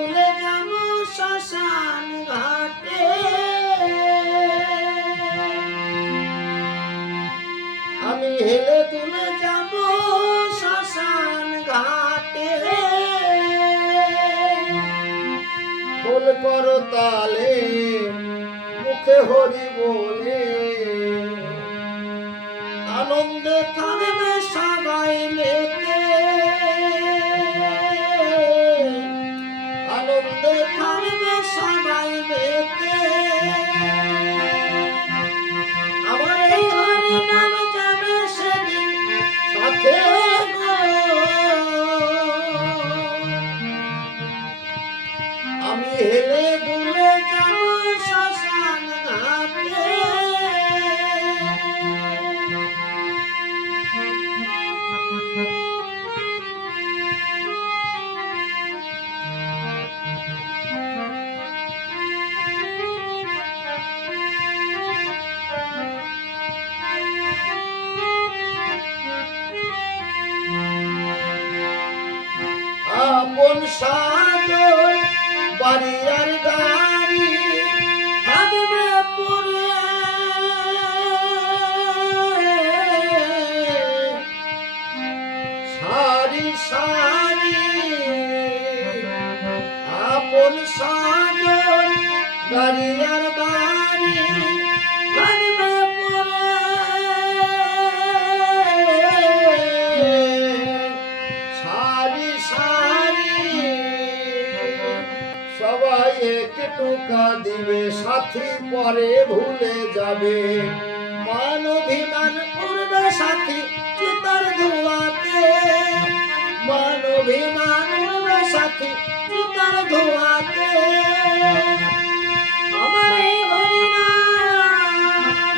দুলে যাব শ্মশান ঘাটে, আমি হেলে দুলে যাব শ্মশান ঘাটে। বল করো তালে মুখে হরি বলে, আনন্দে থাকবে সবাই মেতে, আনন্দে থাকবে সবাই মেতে। আমার এই হরি নাম যাবে সেদিন সাথে গো, আমি হেলে দুলে যাব শ্মশান ঘাটে। আপন সাগর বাড়ি আর গাড়ি থাকবে পুরে, সারি সারি আপন সাগর গাড়ি আর বাড়ি থাকবে পুরে, সারি সারি সবাই এক টোকা দিবে, সাথী পরে ভুলে যাবে। মান অভিমান করবে সাথী চিতার ধোয়াতে, মান অভিমান করবে সাথী চিতার ধোয়াতে। আমার এই হরিনাম,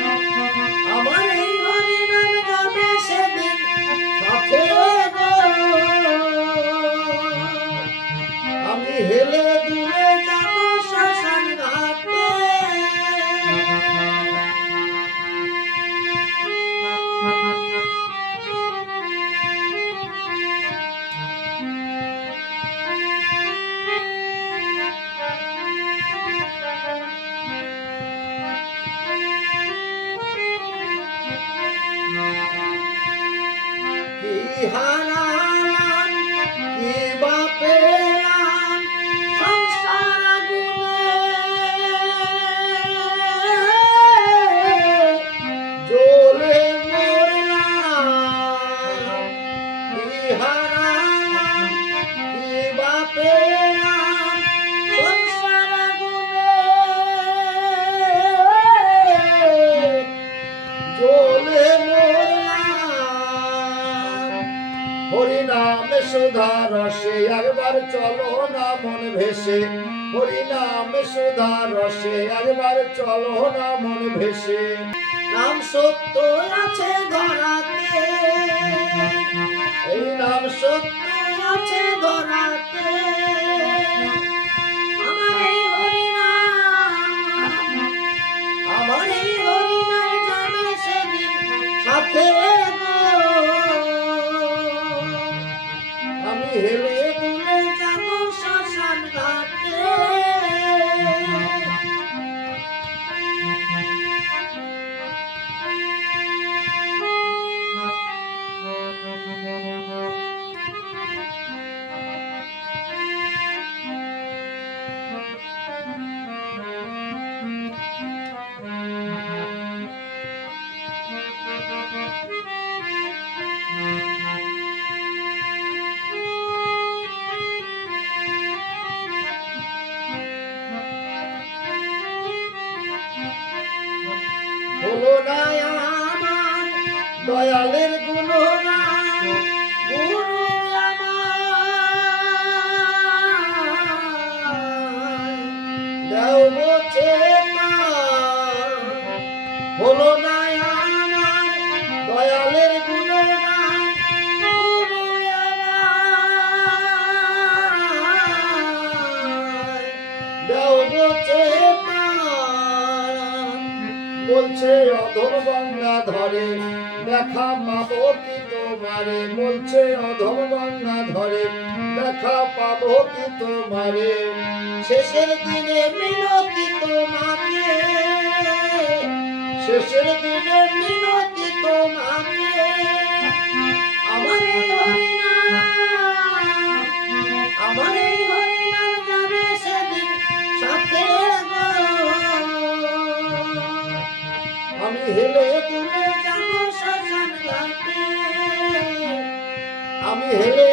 আমার এই হরিনাম যাবে সেদিন সাথে গো, আমি হেলে দুলে যাব শ্মশান ঘাটে। কি হারালাম কি বা পেলাম সংসার আগুনে, জ্বলে মরলাম। কি হারালাম কি বা পেলাম সংসার আগুনে, জ্বলে মরলাম। হরিনামে সুধা রসে একবার চলো না মন ভেসে, হরিনামে সুধা রসে একবার চলো না মন ভেসে। নাম সত্য আছে ধরাতে, এই নাম সত্য আছে ধরাতে। আমার এই হরিনাম, আমার এই হরিনাম যাবে সেদিন সাথে গো, আমি হেলে দুলে যাব শ্মশান ঘাটে। হলো না আমার দয়ালের গুণগান, গুরু আমার দেব চেতনা। হলো না আমার দয়ালের গুণগান, গুরু আমার দেব চেতনা। বলছে অধর গঙ্গা ধরে দেখা পাবো কি তোমারে, বলছে অধর গঙ্গা ধরে দেখা পাবো কি তোমারে শেষের দিনে মিনতি তোমাকে শেষের দিনে মিনতি তোমাকে আমার এই হরিনাম আমার এই হরিনাম যাবে সেদিন সাথে গো। আমি হেলে দুলে যাবো শ্মশান ঘাটে আমি হেলে